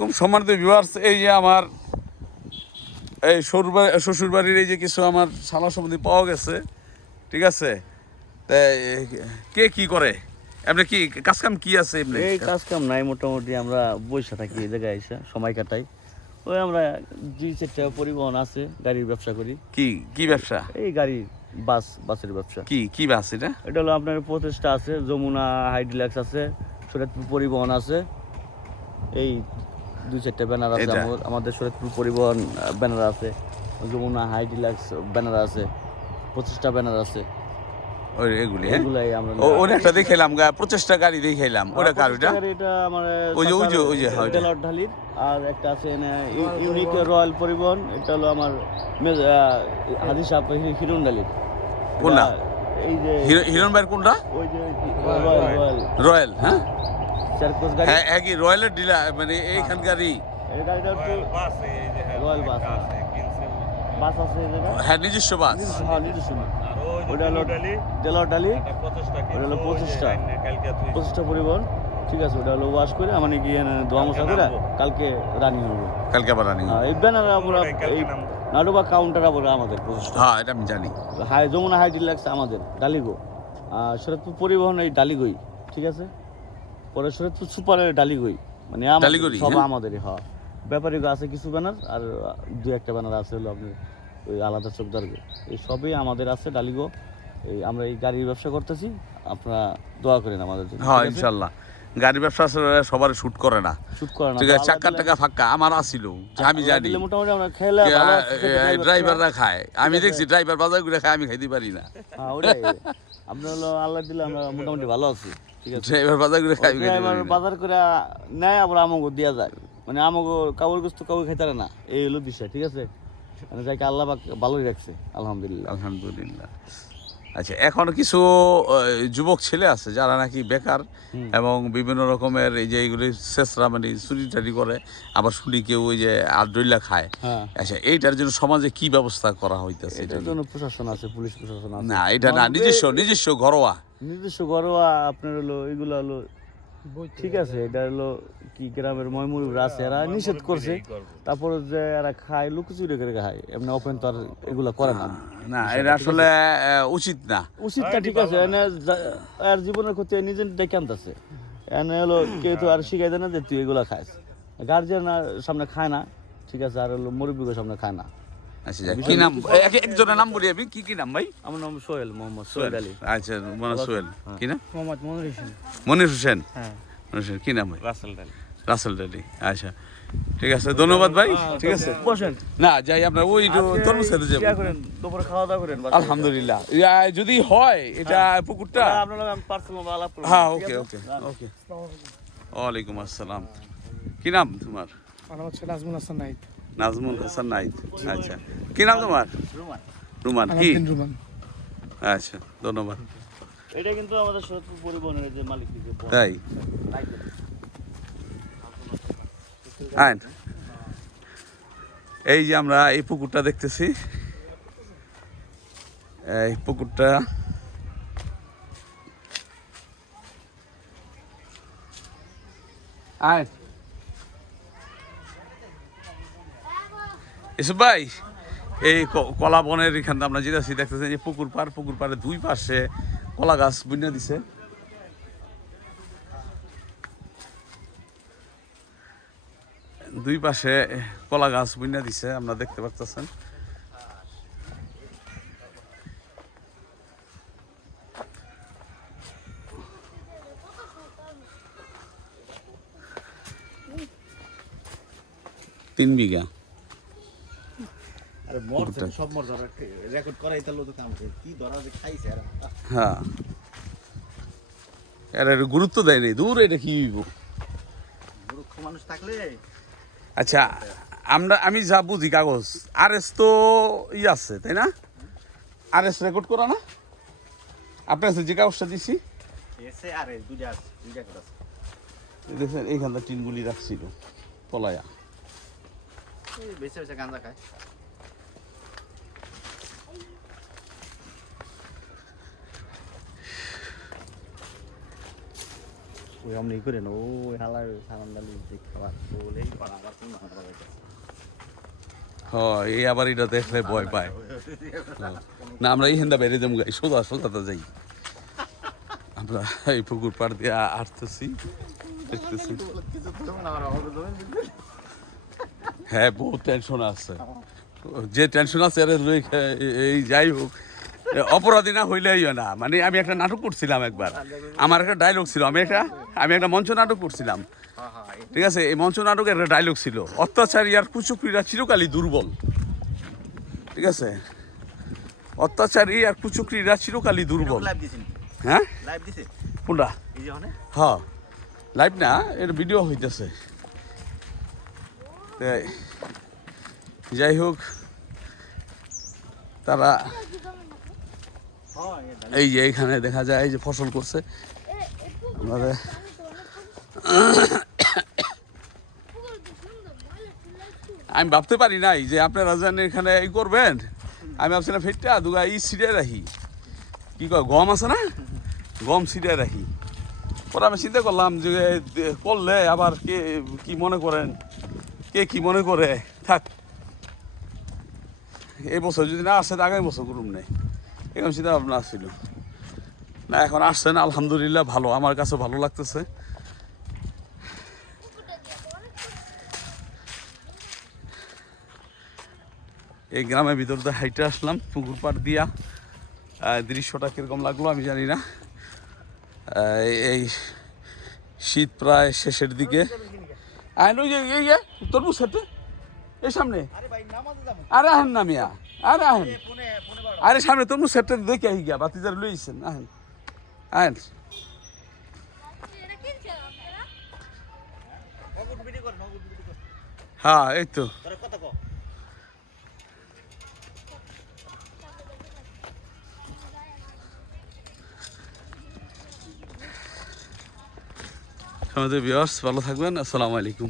খুব সম্মানিত ভিউয়ার্স এই যে আমার এই শ্বশুর বাড়ির এই যে কিছু আমার শালা সম্বন্ধে পাওয়া গেছে ঠিক আছে? কে কি করে? এমনি কি কাজ কাম কি আছে এমনি? এই কাজ কাম নাই মোটামুটি আমরা বসে থাকি এই জায়গায় এসে সময় কাটাই। ওই আমরা জি চারটা পরিবহন আছে গাড়ির ব্যবসা করি। কি কি ব্যবসা? এই গাড়ি বাস বাসের ব্যবসা। কি কি বাস এটা? এটা হলো আপনার প্রচেষ্টা আছে যমুনা হাইডিলাক্স আছে শরীয়তপুর পরিবহন আছে। এই দুই চারটা ব্যানার আছে আমাদের শরীয়তপুর পরিবহন ব্যানার আছে। যমুনা হাইডিলাক্স ব্যানার আছে পঁচিশটা ব্যানার আছে। এগুলি হ্যাঁ? এগুলাই আমরা ও ওটা একটা দেখাইলাম গা প্রচেষ্টা গাড়ি দেখাইলাম ওটা কার ওটা প্রচেষ্টা গাড়ি এটা আমার ওই যে- ওই যে- ওই যে, হ্যাঁ, ওইটা। ডেলার ঢালির আর একটা আছে রয়্যাল পরিবহন এটা হলো আমার আহ, হাজি সাহেব হিরুন ডালির কোনটা? এই যে হিরণ ভাইয়ের কোনটা? ওই যে রয়্যাল রয়্যাল রয়্যাল। হ্যাঁ চারকোস গাড়ি। হ্যাঁ একই রয়্যালের ডিলার মানে এইখানকারই এই গাড়িটা একটু রয়্যাল বাস বাস আছে এই জায়গায়? হ্যাঁ নিজস্ব বাস। হ্যাঁ নিজস্ব না। ওটা হলো ডেলার ওটা হলো পঁচিশটা। পঁচিশটা পরিবহন। ঠিক আছে ওটা হলো ওয়াশ করে মানে গিয়ে মশা করে কালকে রানিং হবে। কালকে আবার রানিং হ্যাঁ, এই ব্যানার আমরা এই নাডুবা কাউন্টার আবার আমাদের পঁচিশটা। হ্যাঁ এটা আমি জানি। হাই যমুনা হাই ডিলাক্স আমাদের ডালিগো। আর শরৎপুর পরিবহন এই ডালিগই ঠিক আছে? পরে শরৎপুর সুপারের ডালিগই। মানে আমাদের- সব হ্যাঁ? আমাদেরই হয় ব্যাপারী আছে কিছু ব্যানার আর দু একটা ব্যানার আছে হলো আপনি ওই আলাদা চোখদার এই সবই আমাদের আছে ডালিগো। এই আমরা এই গাড়ির ব্যবসা করতেছি আপনারা দোয়া করেন আমাদের জন্য হ্যাঁ ইনশাল্লাহ। গাড়ি ব্যবসা আসলে সবার শুট করে না। শুট করে না ঠিক আছে চাক্কার টাকা ফাঁকা আমার আসিল আমি আল্লাহ জানি। মোটামুটি আমরা খেলে ভালো আছে, সেটা driver- ড্রাইভাররা খায়। আমি দেখছি ড্রাইভার বাজার করে খায় আমি খাইতে পারি না। হ্যাঁ ওটাই। আপনার হলো আল্লাহ দিলে আমরা মোটামুটি ভালো আছি ঠিক আছে। ড্রাইভার বাজার করে খাই ড্রাইভার বাজার করে নেয় আবার আমাকে দেওয়া যায়। মানে আমাকে কাউর গোস্ত কাউকে না এই হলো বিষয় ঠিক আছে? মানে যাকে আল্লাহ ভালোই রাখছে আলহামদুলিল্লাহ। আলহামদুলিল্লাহ। আচ্ছা এখন কিছু যুবক ছেলে আছে যারা নাকি বেকার এবং বিভিন্ন রকমের এই যে এইগুলি শেষরা মানে চুরি টারি করে আবার শুনি কেউ ওই যে আড্ডইলা খায়। হ্যাঁ। আচ্ছা এইটার জন্য সমাজে কি ব্যবস্থা করা হইতেছে এটার জন্য প্রশাসন আছে পুলিশ প্রশাসন আছে। না এটা না নিজস্ব নিজস্ব ঘরোয়া। নিজস্ব ঘরোয়া আপনার হলো এগুলো হলো ঠিক আছে এটা হলো কি গ্রামের ময়মুররা আছে এরা নিষেধ করছে। তারপরে যে এরা খায় লুকোচুরি করে খায় এমনি ওপেন তো আর এগুলো করে না। না এটা আসলে উচিত না। উচিত না ঠিক আছে এনে আর জীবনের ক্ষতি নিজে ডেকে আনতেছে। এনে হলো কেউ তো আর শিখাই দেয় না যে তুই এগুলো খাস গার্জিয়ান সামনে খায় না ঠিক আছে আর হলো মুরব্বীকে সামনে খায় না। আচ্ছা কি নাম? এক- একজনের নাম বলি আমি। কি কি নাম ভাই? আমার নাম সোহেল মোহাম্মদ সোহেল। আলী। আচ্ছা সোহেল। কি নাম? মোহাম্মদ মনির হোসেন। মনির হোসেন? হ্যাঁ। মনির হোসেন কি নাম ভাই? রাসেল ডালি রাসেল ডালি আচ্ছা ঠিক আছে ধন্যবাদ ভাই। ঠিক আছে। বসেন। না যাই আপনার ওই তরমুজ খেতে যাব। করেন দুপুরে খাওয়া দাওয়া করেন আলহামদুলিল্লাহ। যদি হয় এটা পুকুরটা? তাহলে আপনার লগে আমি পার্সোনাল আলাপ করব। হ্যাঁ ওকে ওকে ওকে। ওয়ালাইকুম আসসালাম। কি নাম তোমার? আমার হচ্ছে নাজমুল হাসান নাইদ নাজমুল হাসান নাইদ। আচ্ছা। কি নাম তোমার? রুমান। কি? রুমান। আচ্ছা ধন্যবাদ। এটা কিন্তু আমাদের শরৎপুর পরিবহনের যে মালিক তাই? আইন এই যে আমরা এই পুকুরটা দেখতেছি। এই পুকুরটা আয়। এসব ভাই, এই কলা বনের এখানে আমরা যেটা দেখতেছি যে পুকুর পার পুকুর পাড়ে দুই পাশে কলা গাছ বুঝনা দিছে। দুই পাশে কলা গাছ বুঝনা দিছে আমরা দেখতে পাচ্ছেন তিন বিঘা। হ্যাঁ। এর গুরুত্ব দেয় নাই দূর এটা কি মানুষ থাকলে আচ্ছা আমরা আমি যা বুঝি কাগজ আর এস তো ই আছে তাই না? আর এস রেকর্ড করা না। আপনার কাছে যে কাগজটা দিছি। আরে দেখছেন এইখানটা টিনগুলি রাখছিল পলায়া এই বেঁচে বেঁচে গাঁজা খায়। ওই তুমি আমার এই আবার এটা দেখলে ভয় পায়। হ্যাঁ। না, আমরা বেরিয়ে যাব সোজা যাই। আমরা এই পুকুর পাড় দিয়ে দেখতেছি। হ্যাঁ টেনশন আছে। যে টেনশন আছে আরে এই যাই হোক। অপরাধী না হইলেই না। মানে আমি একটা নাটক করছিলাম একবার। আমার একটা ডায়লগ ছিল, আমি একটা আমি একটা মঞ্চ নাটক করছিলাম। হ্যাঁ হ্যাঁ ঠিক আছে? এই মঞ্চ নাটকের একটা ডায়লগ ছিল। অত্যাচারী আর কুচুকরিরা চিরকালই দুর্বল। ঠিক আছে? অত্যাচারী আর কুচুকরিরা চিরকালই দুর্বল। হ্যাঁ? কোনটা? হ্যাঁ। লাইভ না এটা ভিডিও হইতেছে। যাই হোক তারা এই যে এইখানে দেখা যায় এই যে ফসল করছে। আমি ভাবতে পারি নাই যে আপনারা যেন এখানে এই করবেন। আমি ভাবছিলাম ফেটটা দুগা ই সিরিয়া রাখি। কি কয়, গম আছে না? গম সিরিয়া রাখি। পরে আমি চিন্তা করলাম যে করলে আবার কে, কি মনে করেন? কে কি মনে করে? থাক। এই বছর যদি না আসে আগামী বছর করুম নেই এরকম চিন্তা ভাবনা আসছিল না, এখন আসছেন, আলহামদুলিল্লাহ, ভালো। আমার কাছে ভালো লাগতেছে। এই গ্রামের ভিতর দিয়ে হাইটে আসলাম, পুকুর পাড় দিয়া। দৃশ্যটা কীরকম লাগল আমি জানি না। এই শীত প্রায় শেষের দিকে। আইন তরমুজ খেতে। এই সামনে। আরে আহেন না আরে আহেন। আরে সামনে তরমুজ খেতে দেখে, আহি গিয়া বাতিজার লইছেন আহেন। কর হ্যাঁ এই তো। আমাদের বিয়ার্স ভালো থাকবেন আসসালামু আলাইকুম।